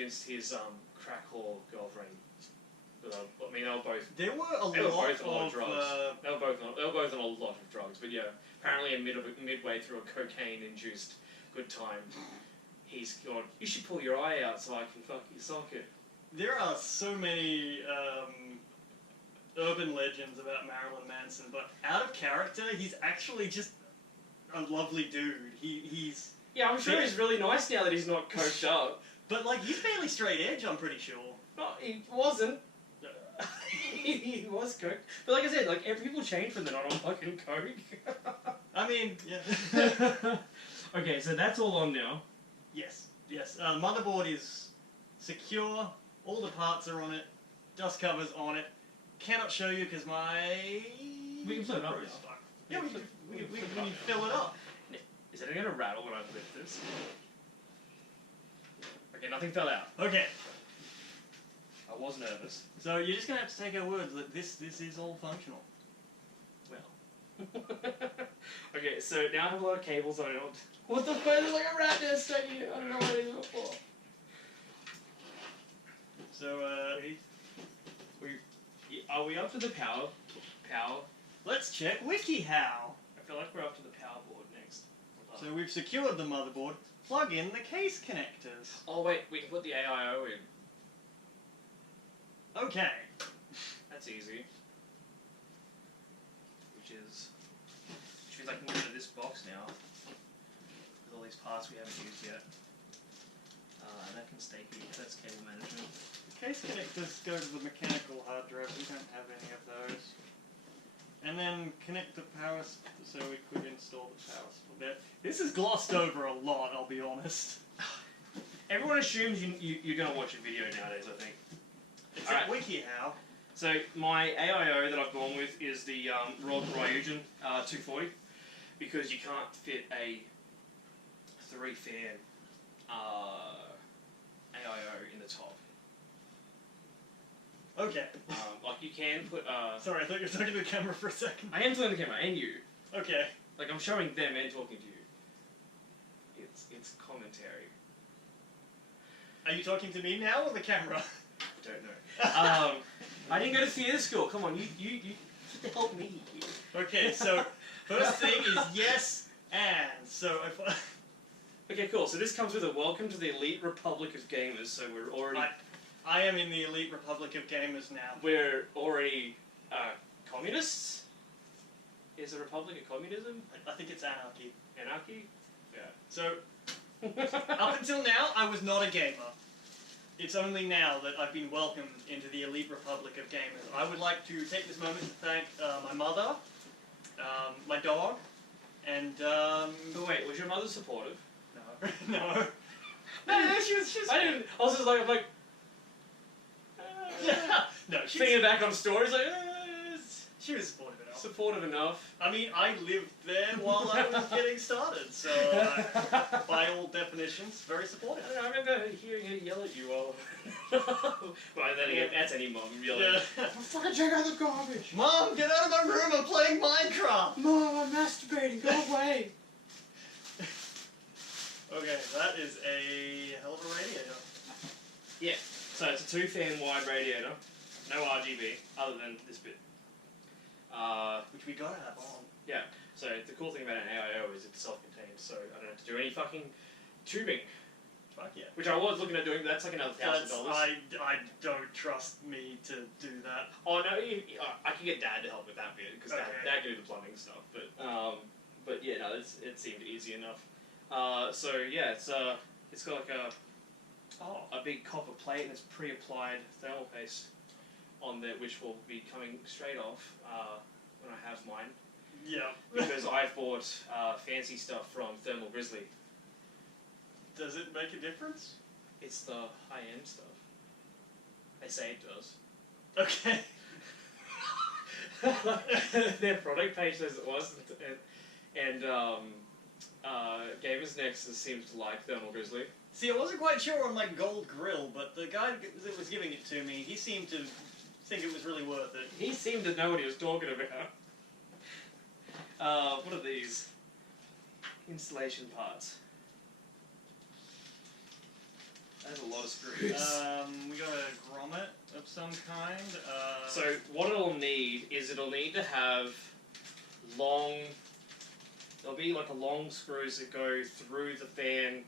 convinced his crack whore girlfriend. I mean, they were both. There were a They were lot both on a lot of of drugs. They were both on a lot of drugs. But yeah, apparently midway through a cocaine-induced good time, he's gone, you should pull your eye out so I can fuck your socket. There are so many urban legends about Marilyn Manson, but out of character, he's actually just a lovely dude. He's... Yeah, I'm sure he's really nice now that he's not coked up. But, like, he's fairly straight edge, I'm pretty sure. No, he wasn't. He was coked. But like I said, like, people change when they're not on fucking coke. I mean, yeah. Okay, so that's all on now. Yes, yes. Motherboard is secure. All the parts are on it. Dust cover's on it. Cannot show you because my... We can fill it up now. Yeah, we can fill it up. Is it going to rattle when I lift this? Okay, nothing fell out. Okay. I was nervous. So you're just going to have to take our word that this is all functional. Well. Okay, so now I have a lot of cables on it. What the fuck? There's like a rat nest right here. I don't know what it is before. So, are we up to the power? Let's check WikiHow. I feel like we're up to the power board next. So we've secured the motherboard. Plug in the case connectors. Oh wait, we can put the AIO in. Okay. That's easy. Which means I can get into this box now with all these parts we haven't used yet. That can stay here. That's cable management. The case connectors go to the mechanical hard drive. We don't have any of those. And then connect the power so we could install the power supply. This is glossed over a lot, I'll be honest. Everyone assumes you're going to watch a video nowadays, I think. It's at WikiHow. So my AIO that I've gone with is the Ryujin 240 because you can't fit a 3-fan AIO in the top. Okay. Like you can put. Sorry, I thought you were talking to the camera for a second. I am talking to the camera and you. Okay. Like I'm showing them and talking to you. It's commentary. Are you talking to me now or the camera? I don't know. I didn't go to theatre school. Come on, you have to help me. Okay, so first thing is yes and. So if Okay, cool. So this comes with a welcome to the elite republic of gamers. So we're already. I am in the elite republic of gamers now. We're already communists. Is a republic a communism? I think it's anarchy. Anarchy? Yeah. So up until now, I was not a gamer. It's only now that I've been welcomed into the elite republic of gamers. I would like to take this moment to thank my mother, my dog, and... But wait, was your mother supportive? No. No. No, she was... I didn't... I was just like... I'm like... No, she's... Thinking back on stories, like... She was supportive enough. Supportive enough. I mean, I lived there while I was getting started, so by all definitions, very supportive. I remember hearing her yell at you while... Well, then again, that's any mum yelling. Yeah. Fucking check out the garbage! Mom, get out of my room, I'm playing Minecraft! Mom, I'm masturbating, go away! Okay, that is a hell of a radiator. Yeah, so it's a 2-fan wide radiator, no RGB, other than this bit. Which we gotta have on. Yeah, so the cool thing about an AIO is it's self-contained, so I don't have to do any fucking tubing. Fuck yeah. Which I was looking at doing, but that's like another $1,000. I don't trust me to do that. Oh no, I can get Dad to help with that bit, because Dad can do the plumbing stuff, but yeah, no, it seemed easy enough. So yeah, it's got like a big copper plate and it's pre-applied thermal paste on there, which will be coming straight off when I have mine. Yeah. Because I've bought fancy stuff from Thermal Grizzly. Does it make a difference? It's the high-end stuff. They say it does. Okay. Their product page says it was, and Gamers Nexus seems to like Thermal Grizzly. See, I wasn't quite sure on like Gold Grill, but the guy that was giving it to me, he seemed to think it was really worth it. He seemed to know what he was talking about. What are these? Installation parts. There's a lot lot of screws. We got a grommet of some kind. So what it'll need is it'll need to have long. There'll be like a long screws that go through the fan.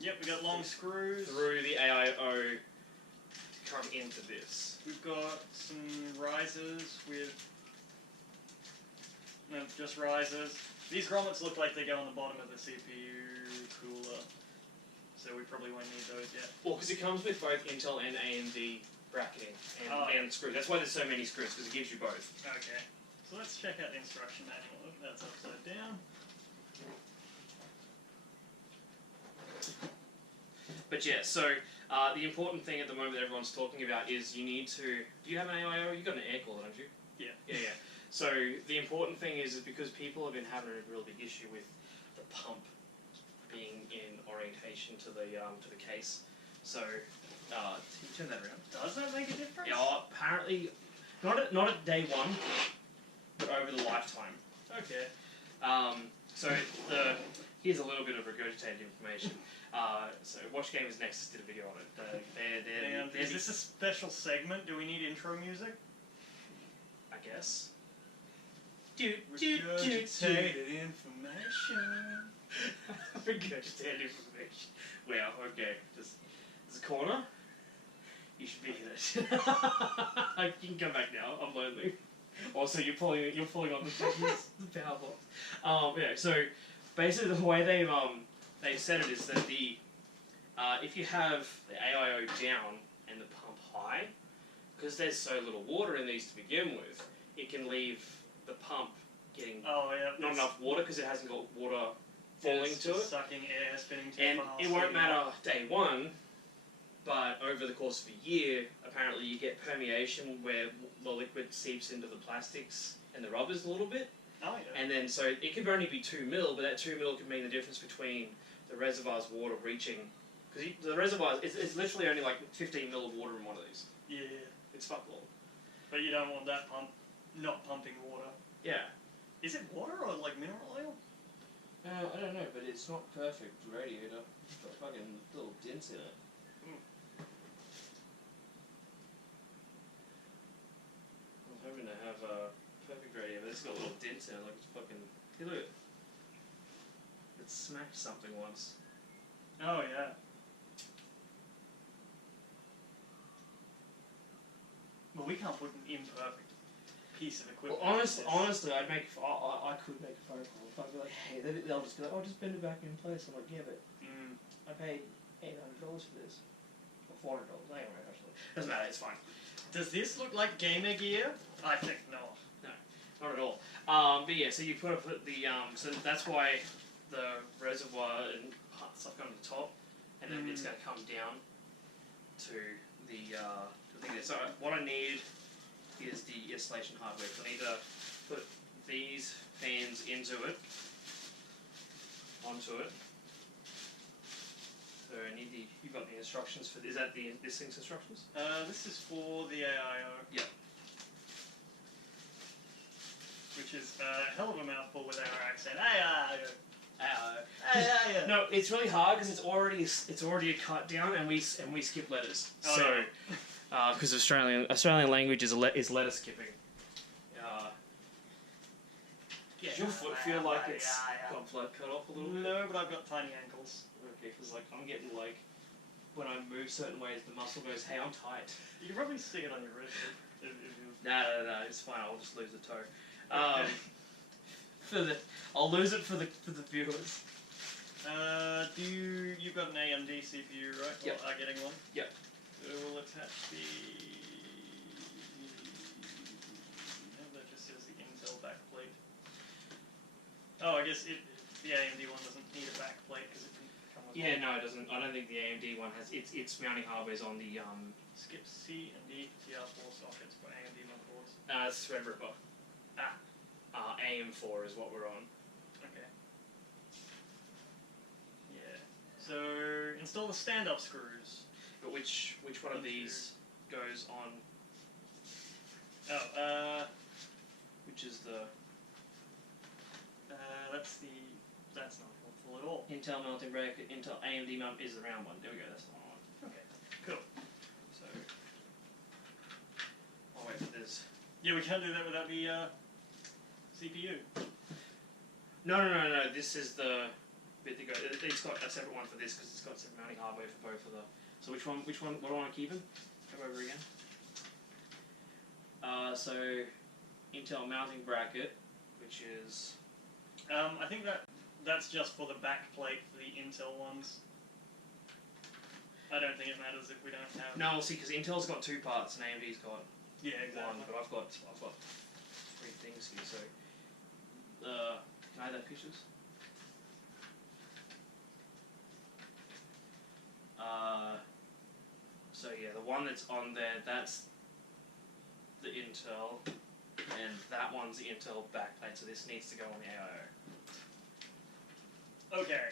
Yep, we got long screws. Through the AIO to come into this. We've got some risers with... No, just risers. These grommets look like they go on the bottom of the CPU cooler. So we probably won't need those yet. Well, because it comes with both Intel and AMD bracketing and screws. That's why there's so many screws, because it gives you both. Okay. So let's check out the instruction manual. That's upside down. But yeah, so the important thing at the moment that everyone's talking about is you need to... Do you have an AIO? You've got an air cooler, don't you? Yeah. Yeah. So the important thing is because people have been having a real big issue with the pump being in orientation to the case. So turn that around. Does that make a difference? Yeah, apparently not at day one, but over the lifetime. Okay. So here's a little bit of regurgitated information. So Watch Gamers Nexus did a video on it. Is this a special segment? Do we need intro music? I guess. Regurgitated information. Regurgitated information. Well, okay. There's a corner. You should be in it. You can come back now. I'm lonely. Also, you're pulling on the power box. Yeah. So basically, the way they've said it is that if you have the AIO down and the pump high, because there's so little water in these to begin with, it can leave the pump getting not enough water because it hasn't got water falling to it. Sucking air, spinning too and fast. it won't matter day one, but over the course of a year, apparently you get permeation where the liquid seeps into the plastics and the rubbers a little bit. Oh, yeah. And then, so it could only be 2 mil, but that 2 mil could mean the difference between the reservoir's water reaching... Because the reservoir, it's literally only like 15 mil of water in one of these. Yeah. It's fuck all. But you don't want that pump not pumping water. Yeah. Is it water or like mineral oil? I don't know, but it's not perfect radiator. It's got fucking little dents in it. I was hoping to have a perfect radiator, but it's got little dents in it, like it's fucking... Hey, look. It smacked something once. Oh, yeah. Well, we can't put an imperfect piece of equipment. Well, honestly, I could make a phone call. If I'd be like, hey, they'll just be like, oh, just bend it back in place. I'm like, yeah, but I paid $800 for this. Or $400. Anyway, actually. Doesn't matter, it's fine. Does this look like gamer gear? I think not. No, not at all. But yeah, so you put the, so that's why the reservoir and stuff going to the top, and then it's going to come down to the thing there. So what I need is the installation hardware. So I need to put these fans onto it. So I need you've got the instructions for, is that this thing's instructions? This is for the AIO. Yep. Which is a hell of a mouthful with our accent. AIO. AIO. No, it's really hard because it's already a cut down, and we skip letters. Oh, so, because Australian language is letter skipping. Does your foot feel like it's got blood cut off a little bit? No, but I've got tiny ankles. Okay, because like I'm getting like when I move certain ways, the muscle goes, "Hey, I'm tight." You can probably stick it on your wrist. No, it's fine. I'll just lose the toe. I'll lose it for the viewers. You've got an AMD CPU, right? Yep. Or are getting one? Yep. So we'll attach the... No, that just says the Intel backplate. Oh, I guess the AMD one doesn't need a backplate because it can come with Yeah, no, it doesn't. I don't think the AMD one has. Its mounting hardware is on the Skip C and D TR4 sockets for AMD motherboards. It's Threadripper. AM4 is what we're on. Okay. Yeah. So install the stand-up screws. But which one of these goes on? Oh, which is the? That's not helpful at all. Intel mounting bracket. Intel AMD mount is the round one. There we go. That's the one I want. Okay. Yeah, we can't do that without the CPU. No. This is the bit that goes. It's got a separate one for this because it's got separate mounting hardware for both of the. So which one? What do I want to keep in? Go over again. So Intel mounting bracket, which is. I think that's just for the back plate for the Intel ones. I don't think it matters if we don't have. No, see, because Intel's got 2 parts and AMD's got exactly. 1, but I've got 3 things here. So, can I have that pictures? So yeah, the one that's on there, that's the Intel, and that one's the Intel backplate. So this needs to go on the AIO. Okay.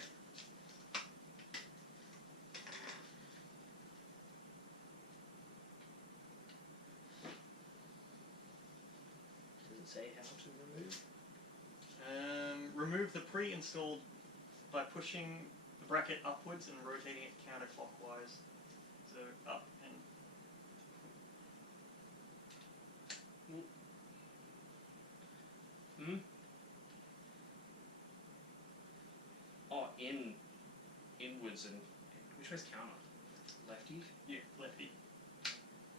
Does it say how to remove? Remove the pre-installed by pushing the bracket upwards and rotating it counterclockwise. So up and. Oh, inwards and which way's counter? Lefty? Yeah, lefty.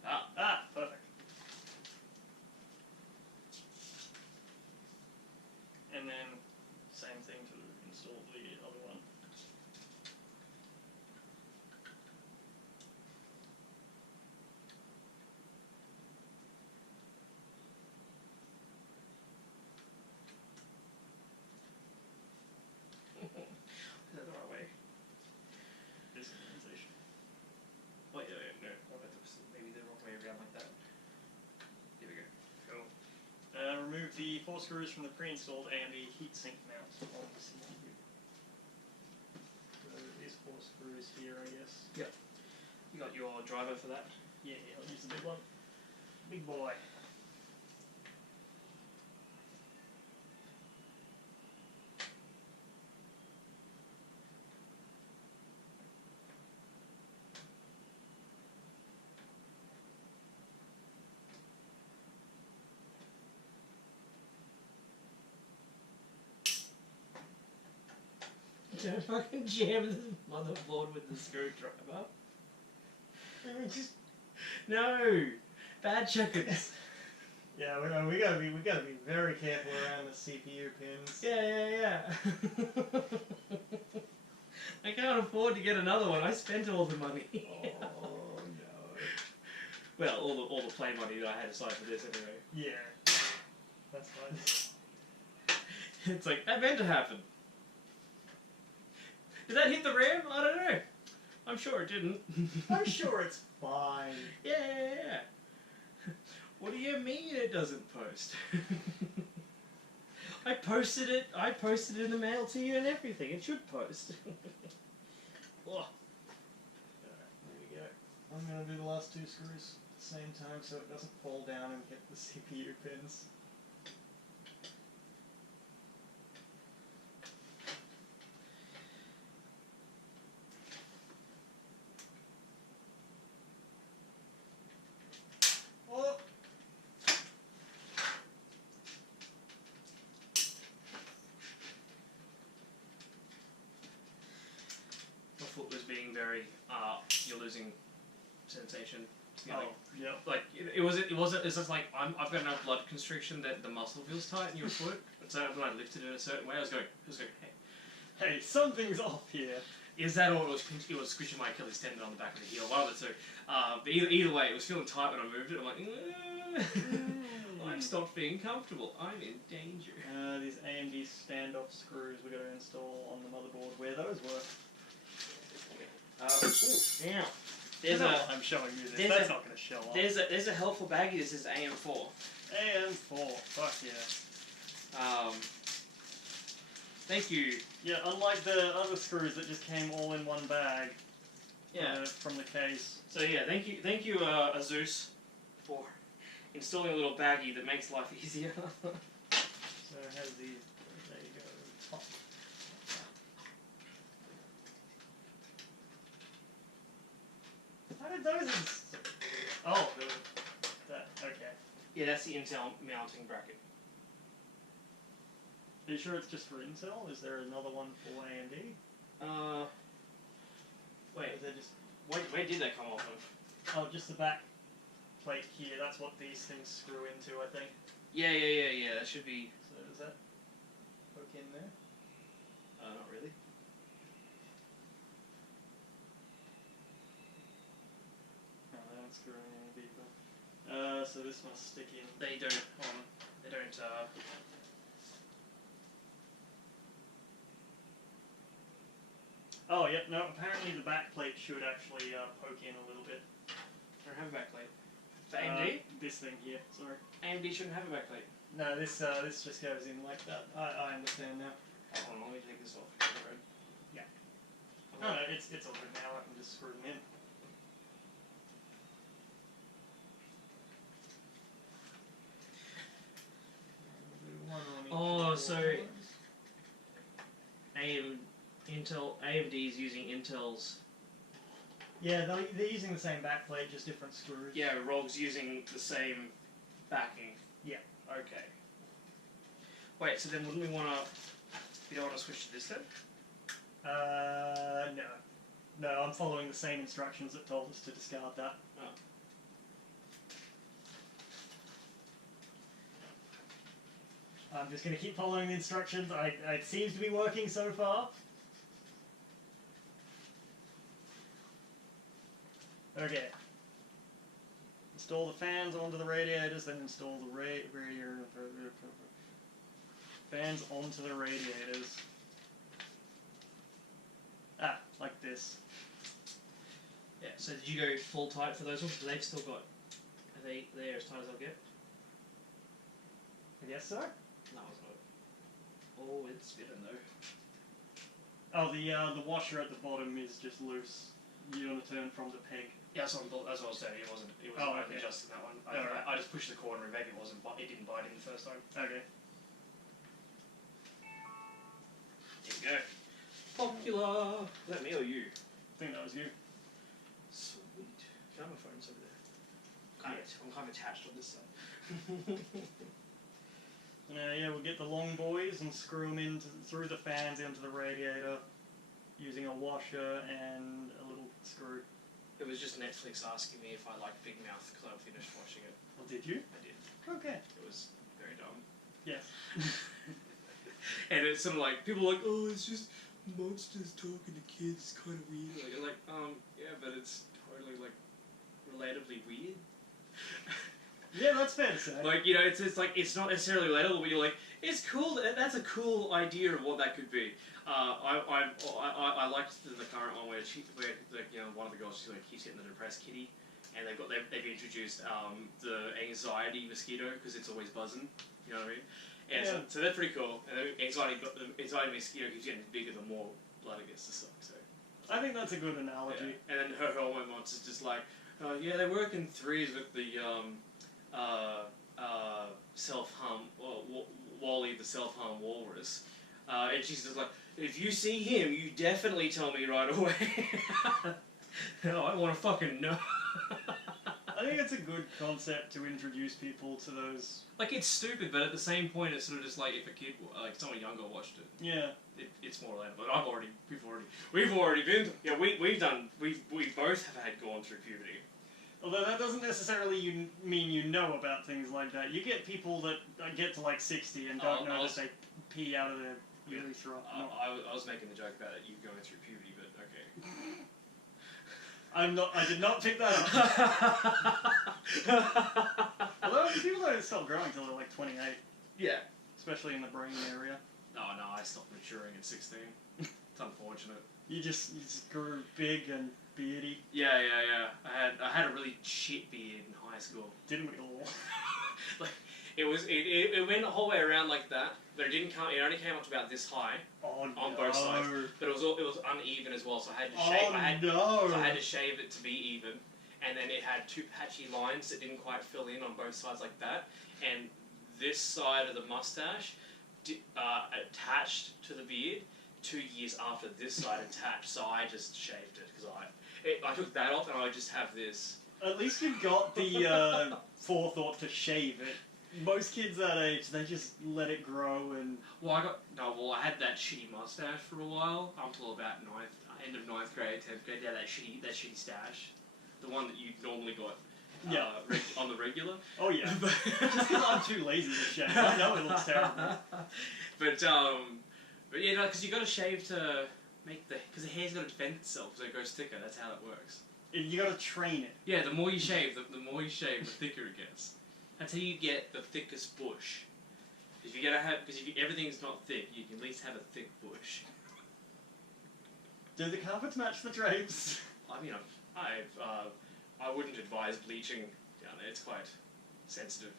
Ah, perfect. And then same thing to install the other one. Is that the right way? Synchronization. Wait, no. Maybe the wrong way around like that. Here we go. Cool. Remove the 4 screws from the pre-installed AMD heatsink mount on the CPU. So these 4 screws here, I guess. Yep. You got your driver for that? Yeah, I'll use the big one. Big boy. Don't fucking jam the motherboard with the screwdriver. No! Bad Shuckins. Yeah, we gotta be very careful around the CPU pins. Yeah. I can't afford to get another one. I spent all the money. Oh no. Well, all the play money that I had aside for this anyway. Yeah. That's fine. It's like, that meant to happen. Did that hit the RAM? I don't know. I'm sure it didn't. I'm sure it's fine. Yeah. What do you mean it doesn't post? I posted it in the mail to you and everything. It should post. Oh. Alright, there we go. I'm gonna do the last 2 screws at the same time so it doesn't fall down and hit the CPU pins. Oh. My foot was being very, you're losing sensation. Oh, yep. Like, it's just like, I've got enough blood constriction that the muscle feels tight in your foot. So when I lifted it in a certain way, I was going, Hey, something's off here. Is that or it was squishing my Achilles tendon on the back of the heel? One of the two. But either way, it was feeling tight when I moved it. I'm like, I've stopped being comfortable. I'm in danger. These AMD standoff screws we're going to install on the motherboard where those work. Now, I'm showing you this. That's not going to show off. There's a helpful baggie that says AM4. AM4. Fuck yeah. Thank you. Yeah, unlike the other screws that just came all in one bag. Yeah. From the case. So yeah, thank you, Asus, for installing a little baggie that makes life easier. So it has the, there you go, top. How did those? Oh, that okay. Yeah, that's the Intel mounting bracket. Are you sure it's just for Intel? Is there another one for AMD? Wait. Is there just... Where did that come off of? Oh, just the back plate here. That's what these things screw into, I think. Yeah. That should be. So does that hook in there? Not really. No, they don't screw in any deeper. So this must stick in. They don't. They don't. Oh, yeah, no, apparently the back plate should actually poke in a little bit. I don't have a backplate. For AMD? This thing here, sorry. AMD shouldn't have a backplate. No, this just goes in like that. I understand now. Hold on, let me take this off. Yeah. No, it's all good now. I can just screw them in. Oh, so AMD is using Intel's. Yeah, they're using the same backplate, just different screws. Yeah, ROG's using the same backing. Yeah. Okay. Wait, so then wouldn't we want to... We don't want to switch to this then? No. No, I'm following the same instructions that told us to discard that. Oh. I'm just going to keep following the instructions. It seems to be working so far. Okay. Install the fans onto the radiators, then install the fans onto the radiators. Ah, like this. Yeah, so did you go full tight for those ones? Because they've still got... Are they as tight as they'll get? I guess so. No, it's not. Oh, it's fitting though. Oh, the washer at the bottom is just loose. You want to turn from the peg. Yeah, that's what I was saying. It wasn't okay. adjusting that one. Right. I just pushed the corner and maybe it didn't bite in the first time. Okay. There you go. Popular. Is that me or you? I think that was you. Sweet. Can I have my phone's over there? I'm kind of attached on this side. Yeah, we'll get the long boys and screw them in through the fans into the radiator using a washer and a little screw. It was just Netflix asking me if I liked Big Mouth because I finished watching it. Well, did you? I did. Okay. It was very dumb. Yes. And it's sort of like, people are like, oh, it's just monsters talking to kids, kind of weird. Yeah, but it's totally, relatively weird. Yeah, that's fair to say. It's not necessarily relatable, but you're like, it's cool. That's a cool idea of what that could be. I liked the current one where one of the girls keeps getting the depressed kitty, and they've introduced the anxiety mosquito because it's always buzzing. You know what I mean? And yeah. so that's pretty cool. And the anxiety mosquito keeps getting bigger the more blood it gets to suck. So I think that's a good analogy. Yeah. And then her one once is just like, yeah, they work in threes with the self-harm, Wally the self-harm walrus. And she's just like, if you see him, you definitely tell me right away. I want to fucking know. I think it's a good concept to introduce people to those. It's stupid, but at the same point, it's sort of just like if a kid, someone younger watched it. Yeah. It's more relatable. But we've already been. Yeah, we both have gone through puberty. Although that doesn't necessarily mean you know about things like that. You get people that get to 60 and don't know that they pee out of their urethra. I was making the joke about you going through puberty, but okay. I did not pick that up. Although people don't stop growing until they're 28. Yeah. Especially in the brain area. No, I stopped maturing at 16. It's unfortunate. You just grew big and beardy. Yeah. I had a really shit beard in high school. Didn't we all? It went the whole way around like that, but it only came up to about this high on both sides. But it was uneven as well, so I had to shave. So I had to shave it to be even, and then it had two patchy lines that didn't quite fill in on both sides like that, and this side of the mustache attached to the beard 2 years after this side attached, so I just shaved it because I took that off and I would just have this. At least you've got the forethought to shave it. Most kids that age, they just let it grow and... Well, I had that shitty mustache for a while, until about end of 9th grade, 10th grade. Yeah, that shitty stash. The one that you normally got on the regular. Oh yeah. Just because I'm too lazy to shave. I know it looks terrible. But yeah, no, because you got to shave to make because the hair's got to defend itself, so it goes thicker. That's how it works. You got to train it. Yeah, the more you shave, the thicker it gets. That's how you get the thickest bush. If everything's not thick, you can at least have a thick bush. Do the carpets match the drapes? I mean, I wouldn't advise bleaching down there. It's quite sensitive.